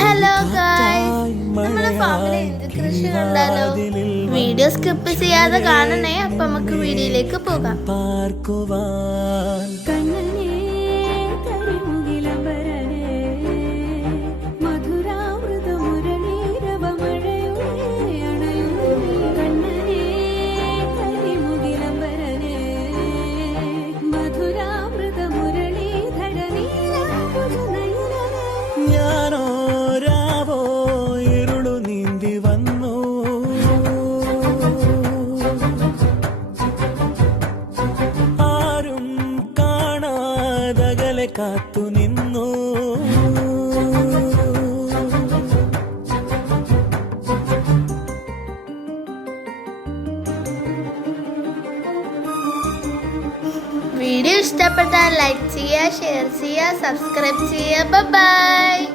Hello guys, നമ്മുടെ family കൃഷി കണ്ടാലോ? വീഡിയോ സ്കിപ്പ് ചെയ്യാതെ കാണണേ. അപ്പൊ നമുക്ക് വീഡിയോയിലേക്ക് പോകാം. കാത്തു നിന്നു വീഡിയോ ഇഷ്ടപ്പെട്ടാൽ ലൈക്ക് ചെയ്യുക, ഷെയർ ചെയ്യുക, സബ്സ്ക്രൈബ് ചെയ്യുക. ബൈ.